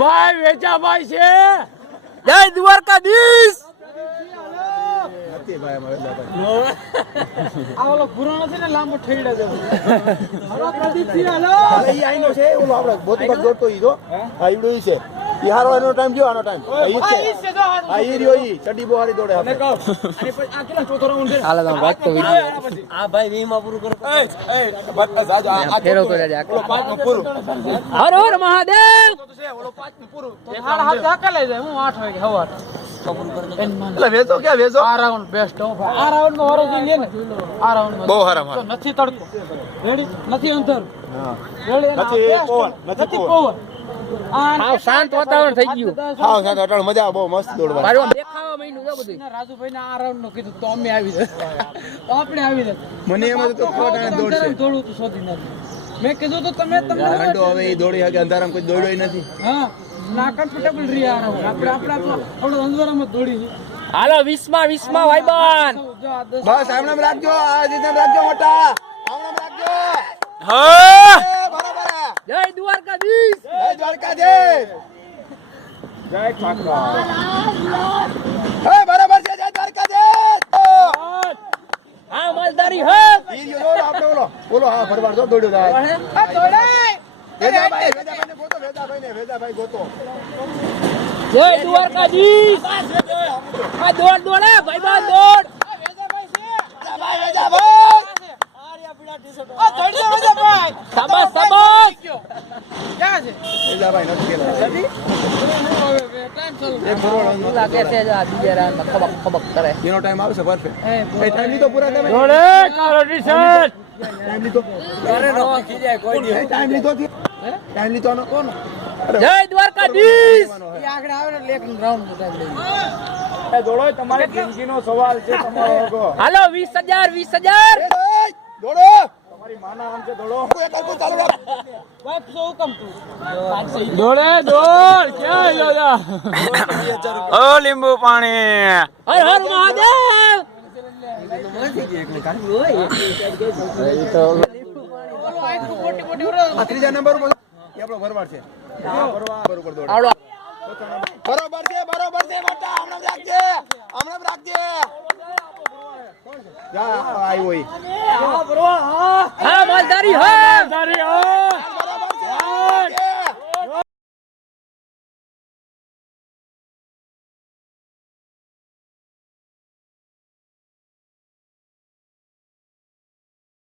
ભાઈ વેચાભાઈ છે. જય દ્વારકાધીશ. નથી ભાઈ અમારે આ ઓલો પુરાણો છે ને લાંબો ઠેડા જેવો. હલો પ્રદીપજી હલો. ઈ આઈનો છે ઓલો આપણે બોતી પર દોડતો ઈ જો. હા ઈડો ઈ છે. ઈ હારો એનો ટાઈમ જો આનો ટાઈમ. ઈ છે. આ ઈ રહ્યો ઈ ચડી બોહારી દોડે આપણે. અને કહો અને પછી આ કેટલા ચોથો રાઉન્ડ છે. હાલ તો વાત તો વિડિયો. આ ભાઈ વીમાં પૂરું કરો. બસ જાજો આ ફેરો તો જાજે ઓલો પાંચનું પૂરું. હર હર મહાદેવ. તો છે ઓલો પાંચનું પૂરું. હાડ હાથ ધાકા લઈ જાય. હું 8 વાગે હવાર. એટલે વેચો ક્યાં વેચો? આ રાઉન્ડ બેસ્ટ હો ભાઈ. આ રાઉન્ડ માં વરો જઈ લે ને. આ રાઉન્ડ માં બહુ હરામ તો નથી તડકો. રેડી નથી અંતર. હા. રેડી નથી પવન, નથી પવન. આવ શાંત વાતાવરણ થઈ ગયું. હા સાથે અટાણ મજા બહુ મસ્ત દોડવા. મારું આમ દેખાવા માંડ્યું છે બધું. રાજુભાઈ ને આ રાઉન્ડ નું કીધું તો અમે આવી જાય. તો આપણે આવી જાય. મને એમ હતું તો ખોટાને દોડશે. દોડું તો શોધી નથી. મેં કીધું તો તમે ગાંડો હવે ઈ દોડી શકે અંધારામાં કોઈ દોડ્યો નથી. હા ના કમ્ફર્ટેબલ રહી આ રાઉન્ડ. આપણે અંધારામાં દોડી. હાલો 20 માં ભાઈબંધ. બસ આમનામ રાખજો આ રીતે રાખજો મોટા આમનામ રાખજો. હા એ બરાબર જય દ્વારકાધીશ. જય દ્વારકાધીશ જય ઠાકર. હે બરાબર છે જય દ્વારકાધીશ. હા માલધારી હે. ઈ જો આપણે ઓલો હા ફરવાર જો દોડ્યો જાય. આ દોડે વેદાભાઈને ગોતો વેદાભાઈ ગોતો. જય દ્વારકાધીશ. આ દોડ દોડે ભાઈબંધ દોડ. વેદાભાઈ આ દોડે વેદાભાઈ. શાબાશ શાબાશ. ક્યાં છે વેદાભાઈ નથી પેલા ટાઈમ ચાલુ. એક ફોરવર્ડ લાગે છે આ બીજા રાઉન્ડમાં ખબક ખબક કરે. એનો ટાઈમ આવશે પરફેક્ટ. એ ટાઈમ લીધો પૂરા તમે. દોડે કારો ટી-શર્ટ. ટાઈમ લીધો. અરે નો ખીજાય કોઈ એ ટાઈમ લીધો થી. ટાઈમ લીધો આનો કોણ? જય દ્વારકાધીશ. એ આગળ આવે ને એક રાઉન્ડ ટાઈમ લઈ. એ દોડો તમારી જિંદગીનો સવાલ છે તમારો. હાલો 20,000 દોડો તમારી માના નામ છે દોડો. એક હરખું ચાલુ રાખ. વાત સો હુકમ તું. દોડે દોડ ક્યાં ગયો? ઓ લીંબુ પાણી. હર હર મહાદેવ. બોલો આટલું મોટી મોટી ઉરો. આ ત્રીજા નંબર ઉપર એ આપણો ભરવાડ છે. ભરવાડ ઉપર દોડો. આવડો. બરોબર છે મોટા હમણાં રાખજે. જા આવ્યો ઈ. હા માલધારી હે.